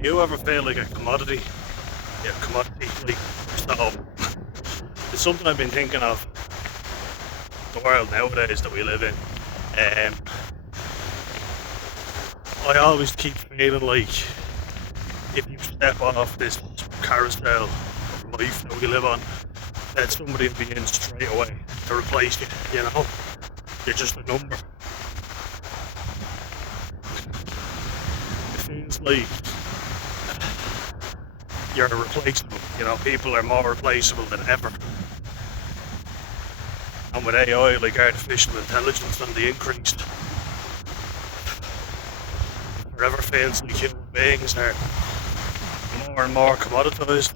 Do you ever feel like a commodity? Yeah, commodity. Like, so, it's something I've been thinking of the world nowadays that we live in. I always keep feeling like if you step off this carousel of life that we live on, that somebody will be in straight away to replace you, you know? You're just a number. It feels like you're replaceable, you know, people are more replaceable than ever. And with AI, like artificial intelligence on the increase, forever feels like human beings are more and more commoditised.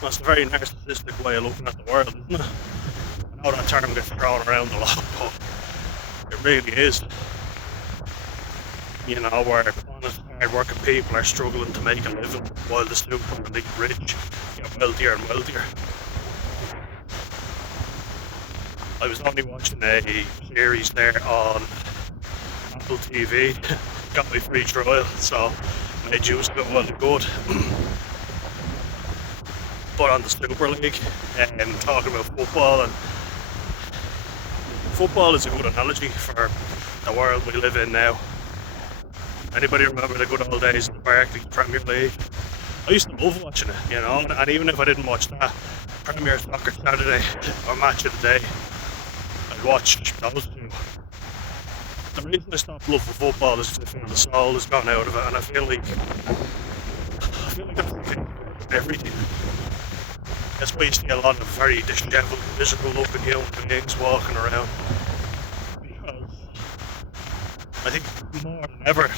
That's a very narcissistic way of looking at the world, isn't it? I know that term gets thrown around a lot, but it really is. You know, where honest, hard-working people are struggling to make a living while the super and the rich get wealthier and wealthier. I was only watching a series there on Apple TV, got my free trial, so made use of it while it good. But on the Super League, and talking about football, and football is a good analogy for the world we live in now. Anybody remember the good old days of the Barclays Premier League? I used to love watching it, you know, and even if I didn't watch that Premier Soccer Saturday or Match of the Day, I'd watch those two. The reason I stopped loving football is because I feel the soul has gone out of it, and I feel like that's the thing with everything. That's why you see a lot of very disheveled, miserable looking human beings walking around. Because I think more than ever,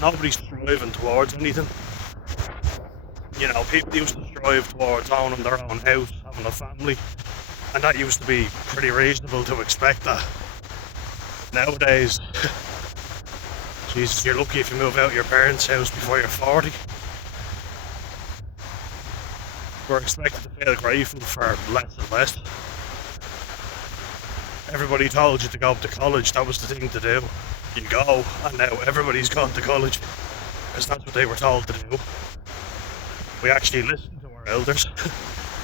nobody's striving towards anything. You know, people used to strive towards owning their own house, having a family, and that used to be pretty reasonable to expect that. Nowadays, Jesus, you're lucky if you move out of your parents' house before you're 40. We're expected to feel grateful for less and less. Everybody told you to go to college, that was the thing to do. You go, and now everybody's gone to college because that's what they were told to do. We actually listen to our elders.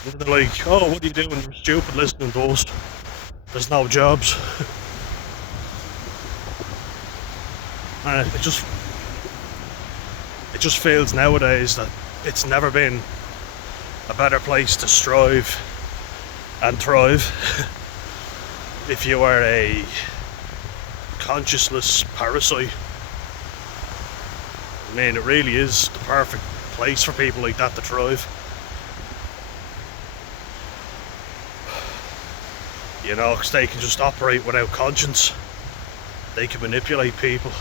And they're like, oh, what are you doing? You're stupid listening to us. There's no jobs. And it just feels nowadays that it's never been a better place to strive and thrive. If you are a conscienceless parasite, I mean, it really is the perfect place for people like that to thrive. You know, because they can just operate without conscience. They can manipulate people.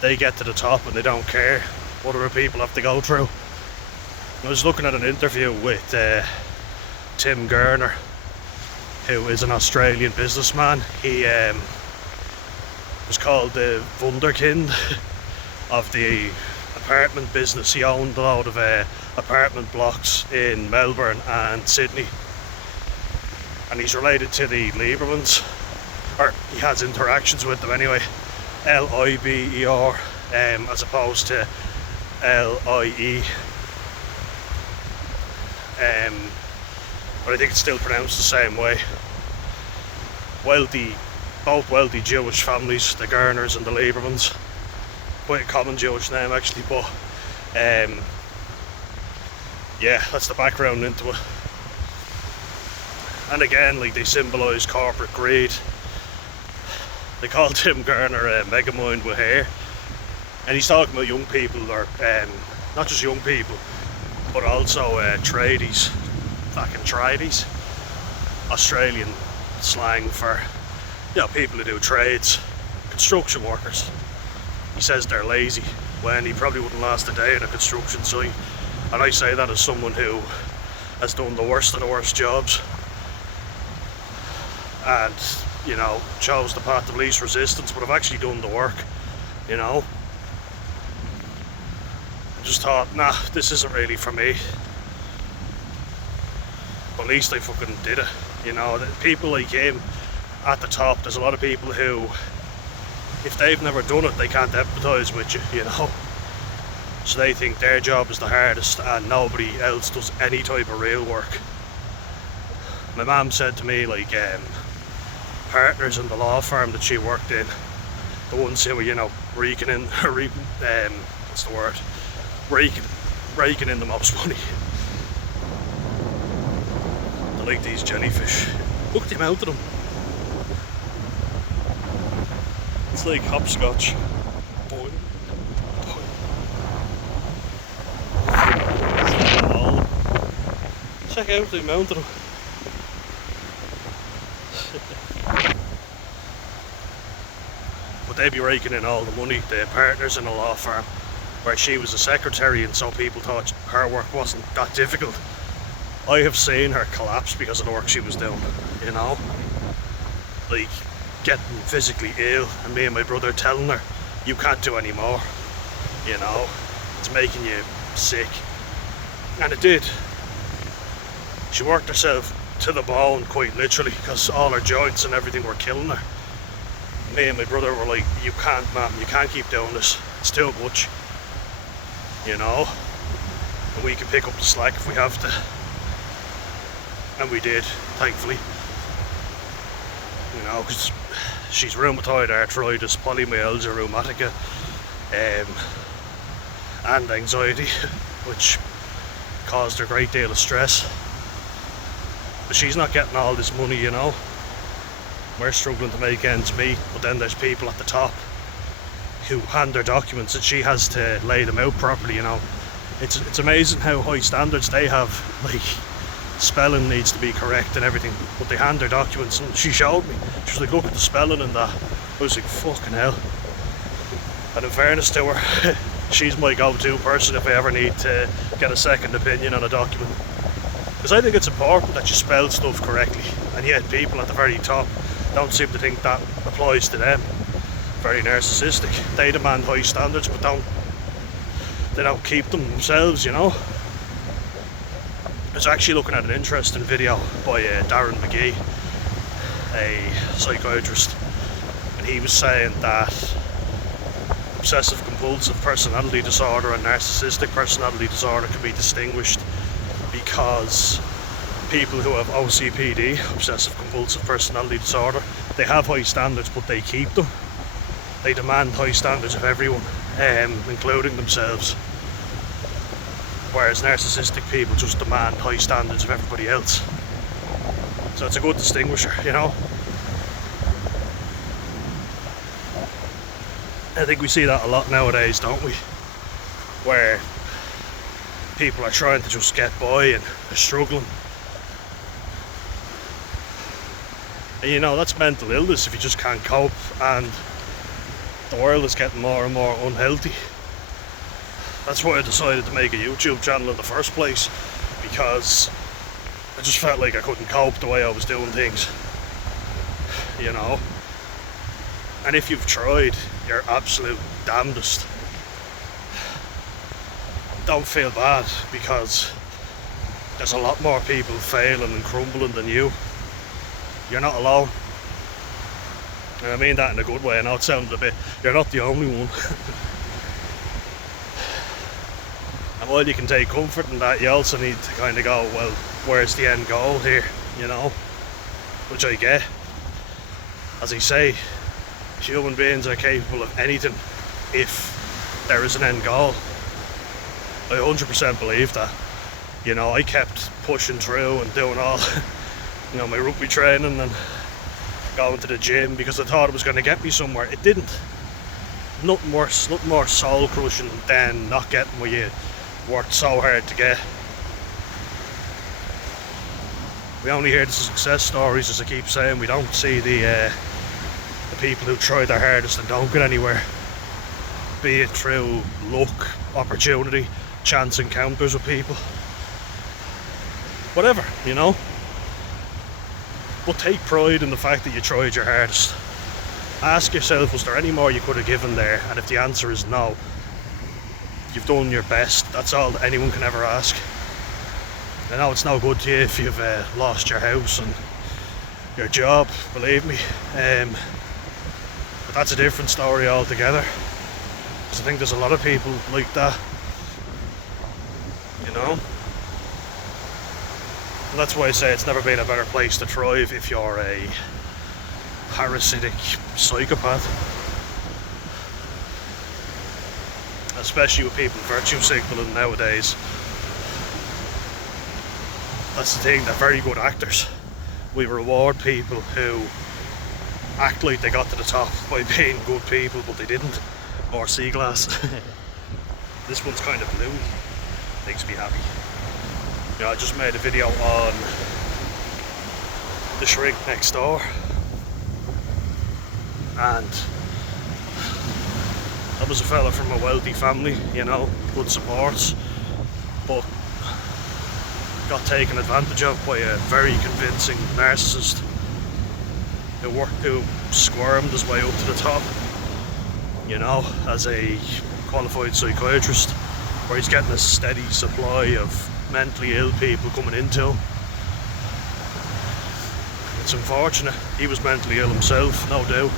They get to the top and they don't care what other people have to go through. I was looking at an interview with Tim Gurner, who is an Australian businessman. He was called the Wunderkind of the apartment business. He owned a lot of apartment blocks in Melbourne and Sydney. And he's related to the Liebermans, or he has interactions with them anyway. L-I-B-E-R, as opposed to L-I-E. But I think it's still pronounced the same way. Both wealthy Jewish families, the Gurners and the Liebermans. Quite a common Jewish name actually, but yeah, that's the background into it. And again, like, they symbolise corporate greed. They call Tim Gurner a megamind with hair, and he's talking about young people, or not just young people, but also tradies, fucking tradies, Australian slang for, you know, people who do trades, construction workers. He says they're lazy when he probably wouldn't last a day in a construction site, and I say that as someone who has done the worst of the worst jobs and, you know, chose the path of least resistance, but I've actually done the work, you know. I just thought, nah, this isn't really for me. But at least I fucking did it, you know. People like him at the top, there's a lot of people who if they've never done it, they can't empathise with you, you know. So they think their job is the hardest and nobody else does any type of real work. My mum said to me, like, partners in the law firm that she worked in, the ones who were, you know, raking in the most money. They're like these jellyfish. Look at the amount of them. It's like hopscotch. Boy. Check out the amount of them. But they'd be raking in all the money, the partners in a law firm, where she was a secretary, and so people thought her work wasn't that difficult. I have seen her collapse because of the work she was doing, you know, like getting physically ill, and me and my brother telling her, you can't do any more, you know, it's making you sick. And it did. She worked herself to the bone, quite literally, because all her joints and everything were killing her. Me and my brother were like, you can't, man, you can't keep doing this, it's too much, you know, and we can pick up the slack if we have to. And we did, thankfully, you know, because she's rheumatoid arthritis, polymyalgia rheumatica, and anxiety, which caused her a great deal of stress. But she's not getting all this money, you know. We're struggling to make ends meet, but then there's people at the top who hand their documents and she has to lay them out properly, you know. It's amazing how high standards they have, like spelling needs to be correct and everything, but they hand their documents, and she showed me, she was like, look at the spelling and that. I was like, fucking hell. And in fairness to her, she's my go-to person if I ever need to get a second opinion on a document, because I think it's important that you spell stuff correctly, and yet people at the very top don't seem to think that applies to them. Very narcissistic. They demand high standards, but they don't keep them themselves, you know. I was actually looking at an interesting video by Darren McGee, a psychiatrist, and he was saying that obsessive compulsive personality disorder and narcissistic personality disorder can be distinguished because people who have OCPD, obsessive compulsive personality disorder, they have high standards but they keep them. They demand high standards of everyone, including themselves. Whereas narcissistic people just demand high standards of everybody else. So it's a good distinguisher, you know. I think we see that a lot nowadays, don't we? Where people are trying to just get by and are struggling. And you know, that's mental illness if you just can't cope, and the world is getting more and more unhealthy. That's why I decided to make a YouTube channel in the first place, because I just felt like I couldn't cope the way I was doing things, you know. And if you've tried your absolute damnedest, don't feel bad, because there's a lot more people failing and crumbling than you. You're not alone. And I mean that in a good way. I know it sounds a bit, you're not the only one. And while you can take comfort in that, you also need to kind of go, well, where's the end goal here, you know? Which I get. As I say, human beings are capable of anything if there is an end goal. I 100% believe that. You know, I kept pushing through and doing all, you know, my rugby training and going to the gym because I thought it was going to get me somewhere. It didn't. Nothing worse, nothing more soul crushing than not getting what you worked so hard to get. We only hear the success stories, as I keep saying. We don't see the people who try their hardest and don't get anywhere, be it through luck, opportunity, chance encounters with people, whatever, you know. But take pride in the fact that you tried your hardest. Ask yourself, was there any more you could have given there? And if the answer is no, you've done your best. That's all that anyone can ever ask. I know it's no good to you if you've lost your house and your job, believe me. But that's a different story altogether. Because I think there's a lot of people like that, you know? And that's why I say it's never been a better place to thrive if you're a parasitic psychopath. Especially with people virtue signaling nowadays. That's the thing, they're very good actors. We reward people who act like they got to the top by being good people, but they didn't. Or sea glass. This one's kind of blue. Makes me happy. You know, I just made a video on the shrink next door, and that was a fella from a wealthy family, you know, good supports, but got taken advantage of by a very convincing narcissist who squirmed his way up to the top, you know, as a qualified psychiatrist, where he's getting a steady supply of mentally ill people coming into him. It's unfortunate. He was mentally ill himself, no doubt.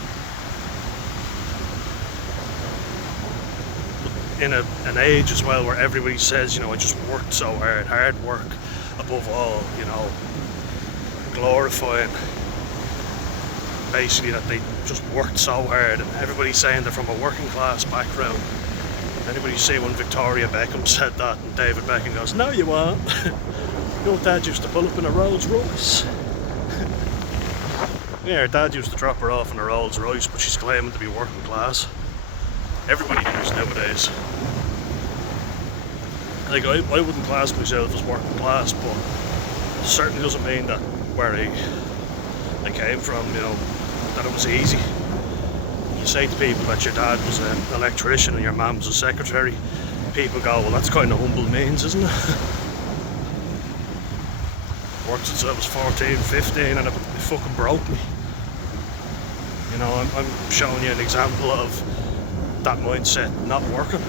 In an age as well where everybody says, you know, I just worked so hard work above all, you know, glorifying basically that they just worked so hard, and everybody's saying they're from a working class background. Anybody see when Victoria Beckham said that and David Beckham goes, no you aren't, your dad used to pull up in a Rolls Royce. Yeah, her dad used to drop her off in a Rolls Royce, but she's claiming to be working class. Everybody does nowadays. Like, I wouldn't class myself as working class, but it certainly doesn't mean that where I came from, you know, that it was easy. You say to people that your dad was an electrician and your mum was a secretary, people go, well, that's kind of humble means, isn't it? Worked since I was 14, 15, and it fucking broke me. You know, I'm showing you an example of that mindset not working,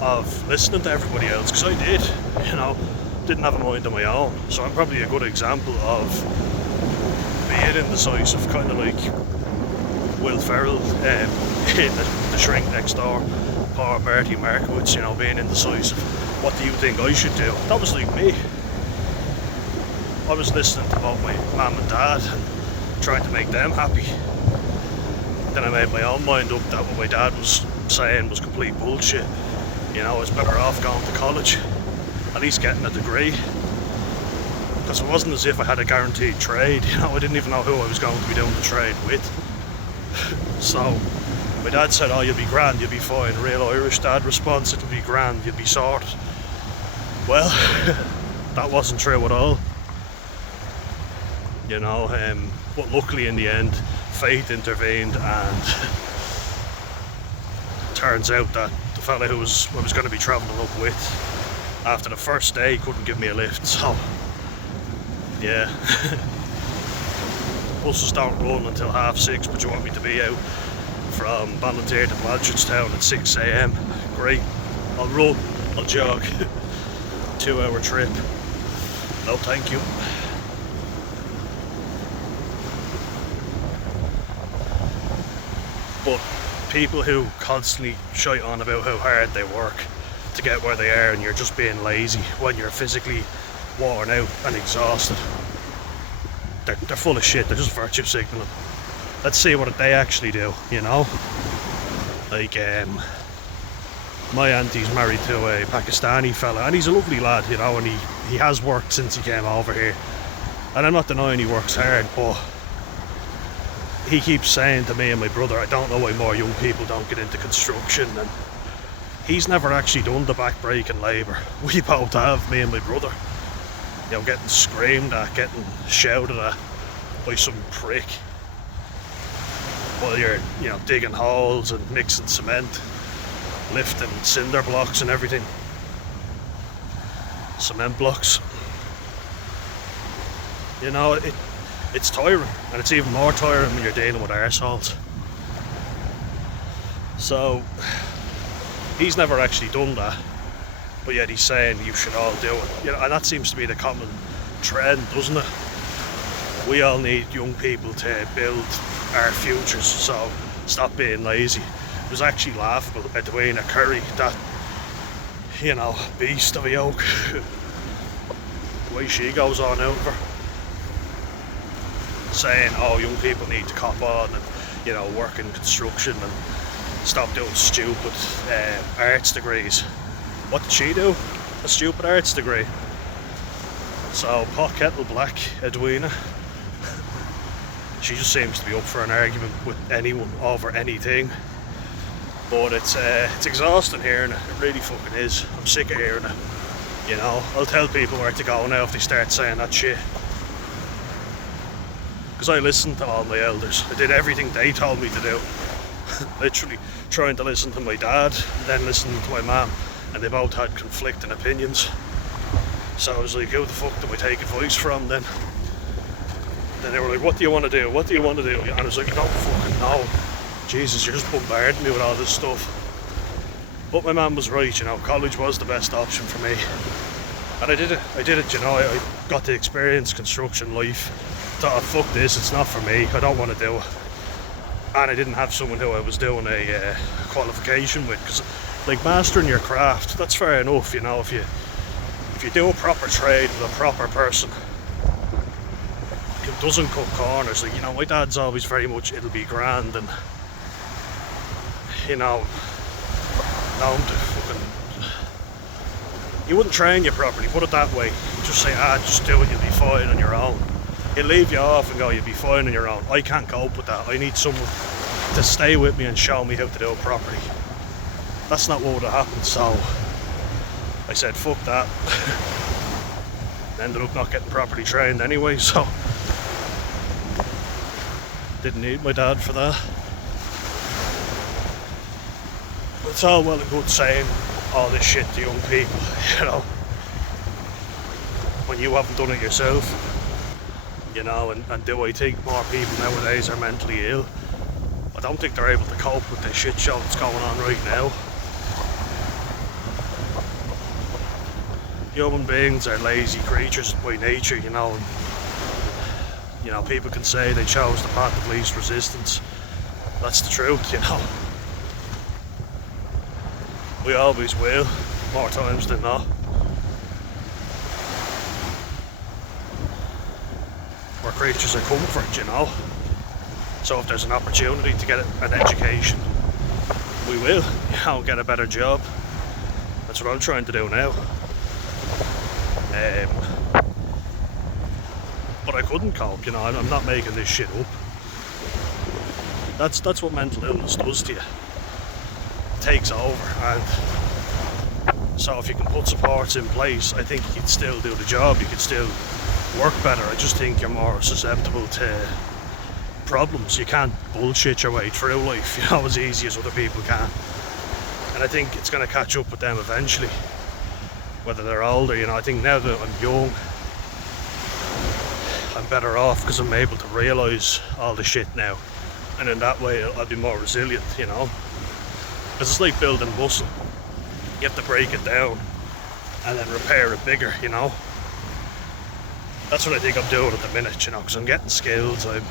of listening to everybody else, because I did, you know, didn't have a mind of my own. So I'm probably a good example of being indecisive, kind of like Will Ferrell in the Shrink Next Door, or Marty Markowitz, you know, being indecisive. What do you think I should do? That was like me. I was listening to both my mum and dad and trying to make them happy. Then I made my own mind up that what my dad was saying was complete bullshit. You know, I was better off going to college, at least getting a degree. Because it wasn't as if I had a guaranteed trade, you know, I didn't even know who I was going to be doing the trade with. So, my dad said, oh, you'll be grand, you'll be fine. Real Irish dad response, it'll be grand, you'll be sorted. Well, that wasn't true at all. You know, but luckily in the end, fate intervened, and turns out that the fella I was going to be travelling up with, after the first day, couldn't give me a lift, so yeah. Buses don't run until 6:30, but you want me to be out from Ballantyre to Blanchardstown at 6 AM. Great, I'll run, I'll jog. 2-hour trip. No thank you. But people who constantly shite on about how hard they work to get where they are, and you're just being lazy when you're physically worn out and exhausted, they're full of shit. They're just virtue signaling. Let's see what they actually do, you know? Like, my auntie's married to a Pakistani fella, and he's a lovely lad, you know, and he has worked since he came over here. And I'm not denying he works hard, but he keeps saying to me and my brother, I don't know why more young people don't get into construction, and he's never actually done the back-breaking labour. We both have, me and my brother. You know, getting screamed at, getting shouted at by some prick while you're, you know, digging holes and mixing cement, lifting cinder blocks and everything. Cement blocks. You know, it's tiring, and it's even more tiring when you're dealing with arseholes. So, he's never actually done that, but yet he's saying you should all do it. You know, and that seems to be the common trend, doesn't it? We all need young people to build our futures, so stop being lazy. It was actually laughable, Edwina Curry, that, you know, beast of a yoke. The way she goes on out of her, saying, oh, young people need to cop on and, you know, work in construction and stop doing stupid arts degrees. What did she do? A stupid arts degree. So, pot kettle black, Edwina. She just seems to be up for an argument with anyone over anything. But it's exhausting hearing it. It really fucking is. I'm sick of hearing it. You know, I'll tell people where to go now if they start saying that shit. Because I listened to all my elders. I did everything they told me to do. Literally trying to listen to my dad, and then listening to my mum, and they both had conflicting opinions. So I was like, who the fuck do I take advice from then? Then they were like, what do you want to do? What do you want to do? And I was like, I don't fucking know. Jesus, you're just bombarding me with all this stuff. But my mum was right, you know, college was the best option for me. And I did it, you know, I got to experience construction life. Thought, fuck this, it's not for me, I don't want to do it. And I didn't have someone who I was doing a qualification with, because like mastering your craft, that's fair enough, you know, if you do a proper trade with a proper person who doesn't cut corners. Like, you know, my dad's always very much, it'll be grand, and you know, you wouldn't train you properly, put it that way. You just say, just do it, you'll be fine on your own. He'll leave you off and go, you'll be fine on your own. I can't cope with that. I need someone to stay with me and show me how to do it properly. That's not what would have happened, so I said, fuck that. Ended up not getting properly trained anyway, so didn't need my dad for that. It's all well and good saying all this shit to young people, you know, when you haven't done it yourself, you know, and do I think more people nowadays are mentally ill? I don't think they're able to cope with the shit show that's going on right now. Human beings are lazy creatures by nature, you know. You know, people can say they chose the path of least resistance. That's the truth, you know. We always will, more times than not. We're creatures of comfort, you know. So if there's an opportunity to get an education, we will, you know, get a better job. That's what I'm trying to do now. But I couldn't cope, you know, I'm not making this shit up. That's what mental illness does to you. It takes over, and so if you can put supports in place, I think you can still do the job, you can still work better. I just think you're more susceptible to problems. You can't bullshit your way through life, you know, as easy as other people can. And I think it's going to catch up with them eventually, whether they're older, you know. I think now that I'm young, I'm better off because I'm able to realise all the shit now, and in that way I'll be more resilient, you know. Because it's like building muscle. You have to break it down and then repair it bigger, you know. That's what I think I'm doing at the minute, you know, because I'm getting skills. I'm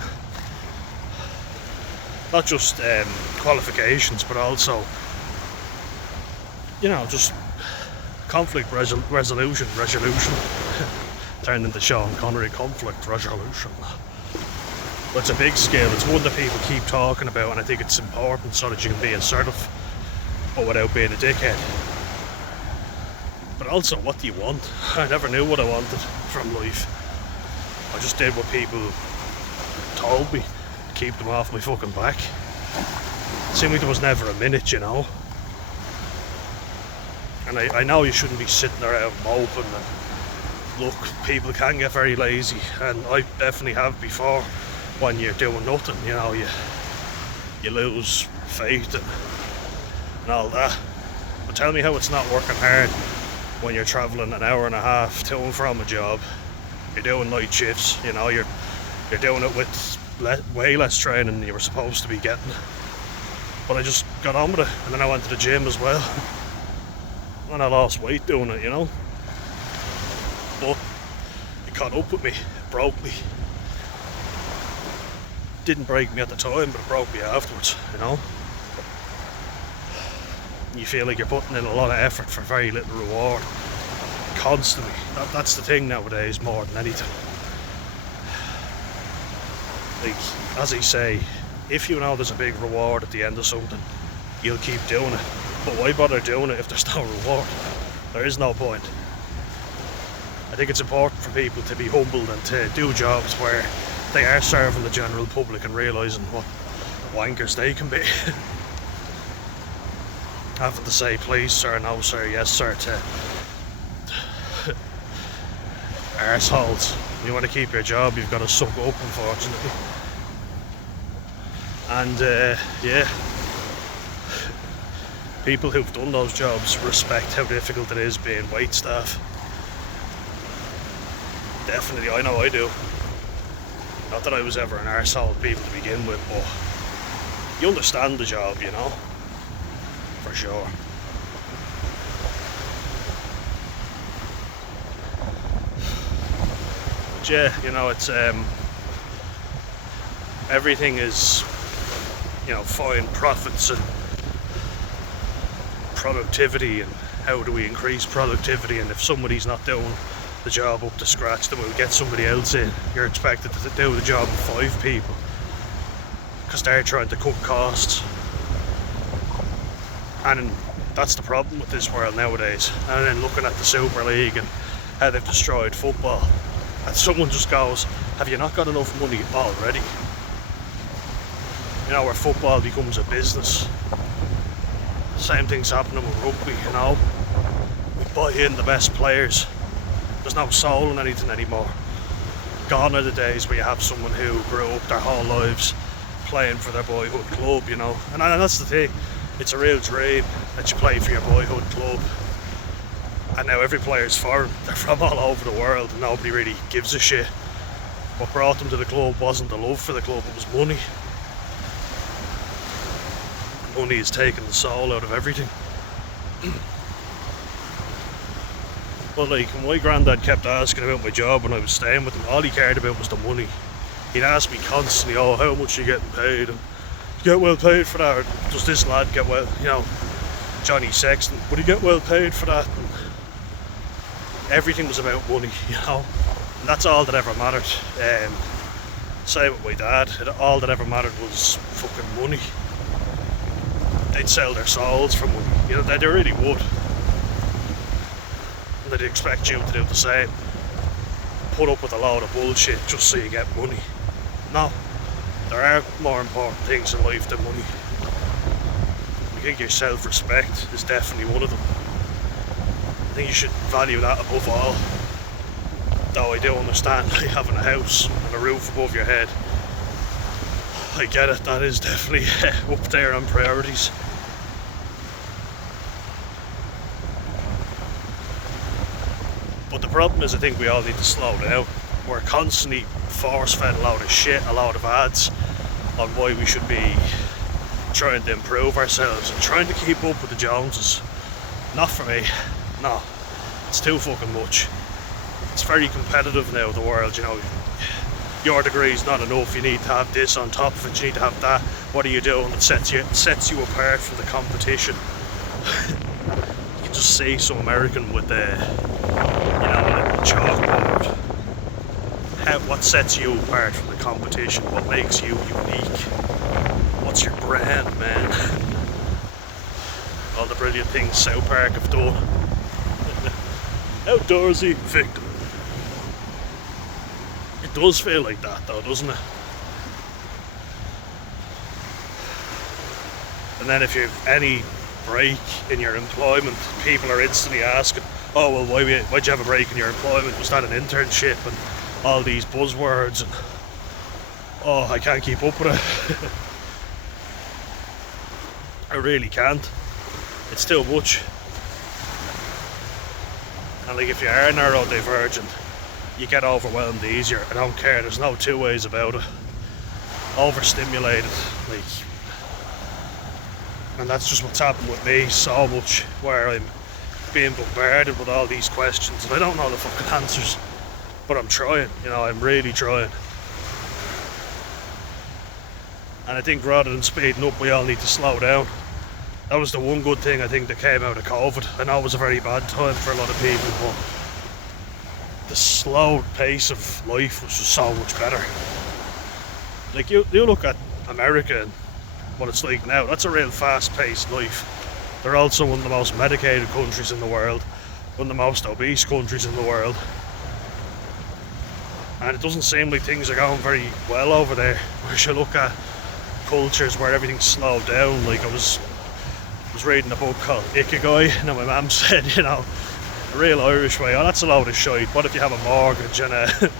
not just qualifications, but also, you know, just conflict resolution. Turned into Sean Connery, conflict resolution. But it's a big skill. It's one that people keep talking about, and I think it's important so that you can be assertive, but without being a dickhead. But also, what do you want? I never knew what I wanted from life. I just did what people told me to keep them off my fucking back. It seemed like there was never a minute, you know. And I know you shouldn't be sitting around moping, and look, people can get very lazy, and I definitely have before. When you're doing nothing, you know, you lose faith and all that. But tell me how it's not working hard when you're travelling an hour and a half to and from a job. You're doing night shifts, you know, you're doing it with way less training than you were supposed to be getting. But I just got on with it, and then I went to the gym as well. And I lost weight doing it, you know. But it caught up with me, it broke me. didn't break me at the time, but it broke me afterwards, you know. You feel like you're putting in a lot of effort for very little reward, constantly. That's the thing nowadays more than anything. Like, as I say, if you know there's a big reward at the end of something, you'll keep doing it. But why bother doing it if there's no reward? There is no point. I think it's important for people to be humbled and to do jobs where they are serving the general public and realising what wankers they can be. Having to say please sir, no sir, yes sir to arseholes. You want to keep your job, you've got to suck up, unfortunately. And yeah, people who've done those jobs respect how difficult it is being wait staff. Definitely, I know I do. Not that I was ever an arsehole with people to begin with, but you understand the job, you know, for sure. But yeah, you know, it's everything is, you know, find profits and productivity, and how do we increase productivity, and if somebody's not doing the job up to scratch, then we'll get somebody else in. You're expected to do the job of 5 people because they're trying to cut costs, and that's the problem with this world nowadays. And then looking at the Super League and how they've destroyed football, and someone just goes, have you not got enough money already? You know, where football becomes a business. Same thing's happening with rugby, you know. We buy in the best players. There's no soul in anything anymore. Gone are the days where you have someone who grew up their whole lives playing for their boyhood club, you know. And that's the thing. It's a real dream that you play for your boyhood club. And now every player's foreign. They're from all over the world and nobody really gives a shit. What brought them to the club wasn't the love for the club, it was money. Money is taking the soul out of everything. But like, when my granddad kept asking about my job when I was staying with him, all he cared about was the money. He'd ask me constantly, oh, how much are you getting paid? And you get well paid for that? Or does this lad get well, you know, Johnny Sexton, would he get well paid for that? And everything was about money, you know. And that's all that ever mattered. Same with my dad, all that ever mattered was fucking money. They'd sell their souls for money, you know, they really would. And they'd expect you to do the same. Put up with a load of bullshit just so you get money. No, there are more important things in life than money. I think your self-respect is definitely one of them. I think you should value that above all. Though I do understand, like, having a house and a roof above your head, I get it, that is definitely up there on priorities. But the problem is, I think we all need to slow down. We're constantly force-fed a load of shit, a load of ads on why we should be trying to improve ourselves and trying to keep up with the Joneses. Not for me, no. It's too fucking much. It's very competitive now, the world, you know. Your degree's not enough, you need to have this on top of it, you need to have that. What are you doing that sets you apart from the competition? You can just see some American with a little chalkboard. What sets you apart from the competition? What makes you unique? What's your brand, man? All the brilliant things South Park have done. Outdoorsy victim. It does feel like that though, doesn't it? And then if you've any break in your employment, people are instantly asking, oh well, why'd you have a break in your employment? Was that an internship? And all these buzzwords, and oh, I can't keep up with it. I really can't. It's too much. And like, if you are neurodivergent, you get overwhelmed easier. I don't care, there's no two ways about it. Overstimulated, like, and that's just what's happened with me so much, where I'm being bombarded with all these questions and I don't know the fucking answers, but I'm trying, you know, I'm really trying. And I think rather than speeding up, we all need to slow down. That was the one good thing I think that came out of COVID. I know it was a very bad time for a lot of people, but the slow pace of life was just so much better. Like you look at America and what it's like now, that's a real fast-paced life. They're also one of the most medicated countries in the world, one of the most obese countries in the world. And it doesn't seem like things are going very well over there. Whereas you look at cultures where everything's slowed down, like I was reading a book called Ikigai, and my mum said, you know, a real Irish way, oh, that's a load of shite. What if you have a mortgage and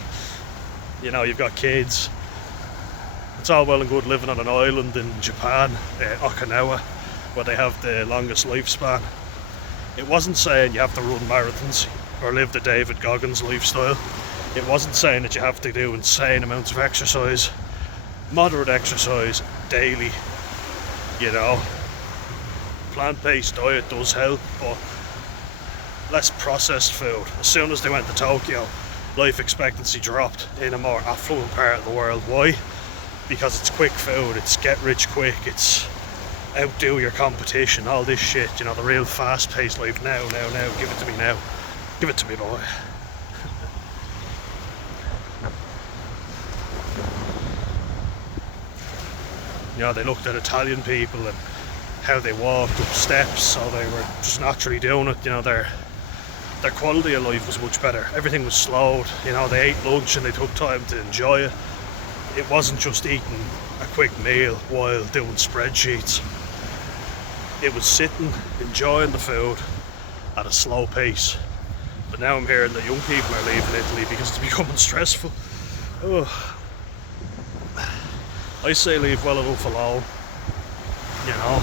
you know, you've got kids? It's all well and good living on an island in Japan, Okinawa, where they have the longest lifespan. It wasn't saying you have to run marathons or live the David Goggins lifestyle. It wasn't saying that you have to do insane amounts of exercise. Moderate exercise daily, you know. Plant-based diet does help, but less processed food. As soon as they went to Tokyo, life expectancy dropped in a more affluent part of the world. Why? Because it's quick food, it's get rich quick, it's outdo your competition, all this shit, you know, the real fast-paced life. Now, give it to me now. Give it to me, boy. You know, they looked at Italian people and how they walked up steps, so they were just naturally doing it. You know, their quality of life was much better. Everything was slowed. You know, they ate lunch and they took time to enjoy it. It wasn't just eating a quick meal while doing spreadsheets. It was sitting, enjoying the food at a slow pace. But now I'm hearing that young people are leaving Italy because it's becoming stressful. Oh. I say leave well enough alone, you know.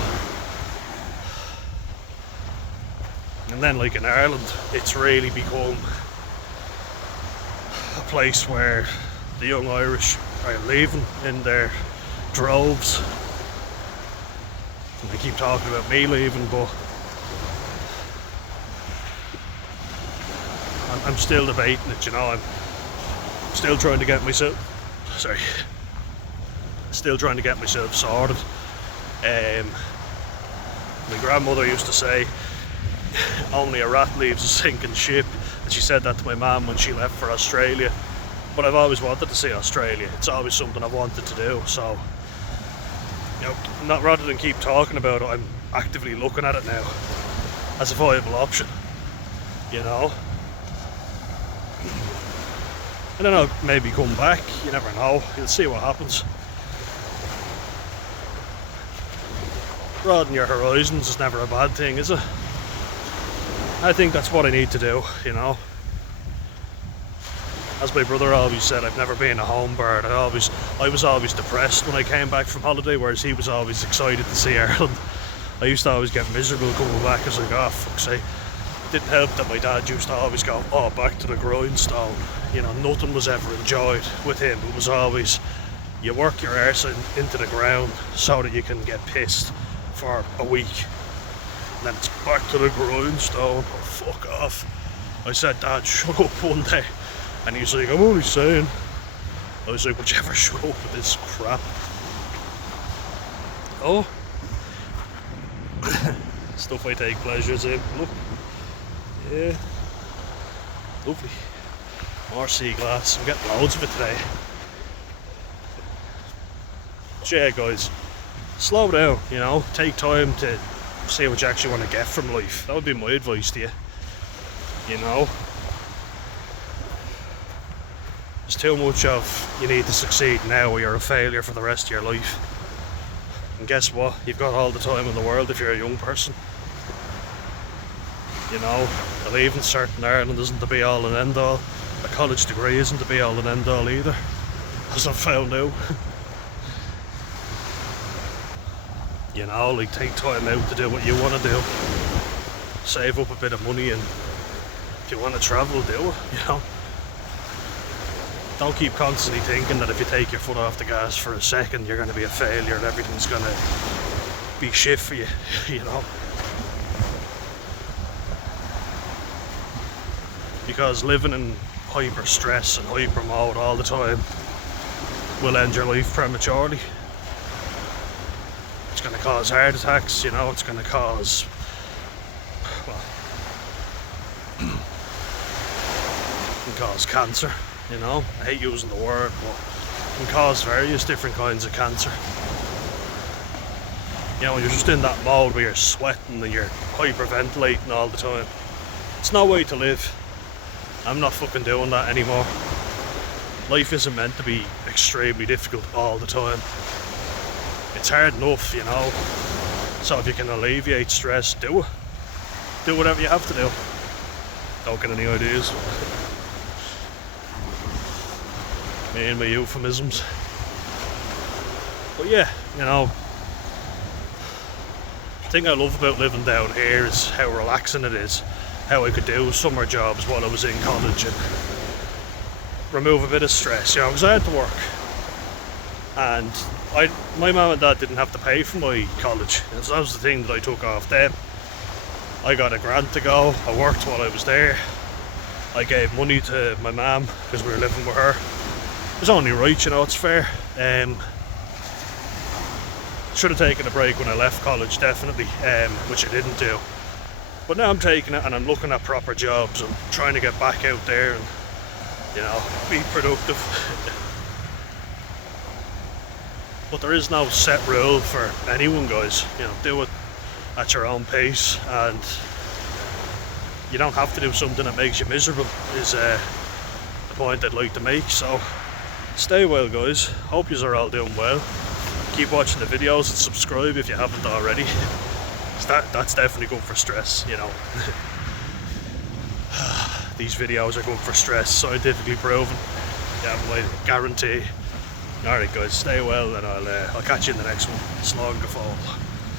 And then, like in Ireland, it's really become a place where the young Irish are leaving in their droves. And I keep talking about me leaving, but I'm still debating it, you know. I'm still trying to get myself, still trying to get myself sorted. My grandmother used to say, only a rat leaves a sinking ship, and she said that to my mum when she left for Australia. But I've always wanted to see Australia. It's always something I've wanted to do, so, you know, rather than keep talking about it, I'm actively looking at it now as a viable option, you know. I don't know, maybe come back, you never know, you'll see what happens. Broaden your horizons is never a bad thing, is it? I think that's what I need to do, you know. As my brother always said, I've never been a home bird. I was always depressed when I came back from holiday, whereas he was always excited to see Ireland. I used to always get miserable coming back. I was like, oh, fuck's sake. It didn't help that my dad used to always go, oh, back to the grindstone. You know, nothing was ever enjoyed with him. It was always, you work your arse into the ground so that you can get pissed for a week. And then it's back to the grindstone. Oh, fuck off. I said, Dad, shut up one day. And he's like, I'm only saying. I was like, would you ever shut up with this crap? Oh. Stuff I take pleasures in. Look. Yeah. Lovely. More sea glass. I'm getting loads of it today. But yeah, guys. Slow down, you know. Take time to see what you actually want to get from life. That would be my advice to you. You know. There's too much of you need to succeed now or you're a failure for the rest of your life. And guess what? You've got all the time in the world if you're a young person. You know, leaving certain Ireland isn't the be all and end all. A college degree isn't the be all and end all either, as I've found out. You know, like, take time out to do what you want to do. Save up a bit of money, and if you want to travel, do it, you know. Don't keep constantly thinking that if you take your foot off the gas for a second, you're going to be a failure and everything's going to be shit for you, you know. Because living in hyper stress and hyper mode all the time will end your life prematurely. going to cause heart attacks, you know, it's going to cause, well, it can cause cancer, you know. I hate using the word, but it can cause various different kinds of cancer. You know, you're just in that mode where you're sweating and you're hyperventilating all the time. It's no way to live. I'm not fucking doing that anymore. Life isn't meant to be extremely difficult all the time. It's hard enough, you know. So if you can alleviate stress, do it. Do whatever you have to do. Don't get any ideas. Me and my euphemisms. But yeah, you know, the thing I love about living down here is how relaxing it is. How I could do summer jobs while I was in college and remove a bit of stress, you know, because I had to work. And my mum and dad didn't have to pay for my college. And so that was the thing that I took off them. I got a grant to go, I worked while I was there. I gave money to my mum because we were living with her. It was only right, you know, it's fair. Should have taken a break when I left college, definitely, which I didn't do. But now I'm taking it and I'm looking at proper jobs. I'm trying to get back out there and, you know, be productive. But there is no set rule for anyone, guys. You know, do it at your own pace, and you don't have to do something that makes you miserable, is the point I'd like to make. So stay well, guys. Hope yous are all doing well. Keep watching the videos and subscribe if you haven't already. That's definitely good for stress, you know. These videos are good for stress, scientifically proven. Yeah, I guarantee. Alright guys, stay well, and I'll catch you in the next one. Slán go fóill.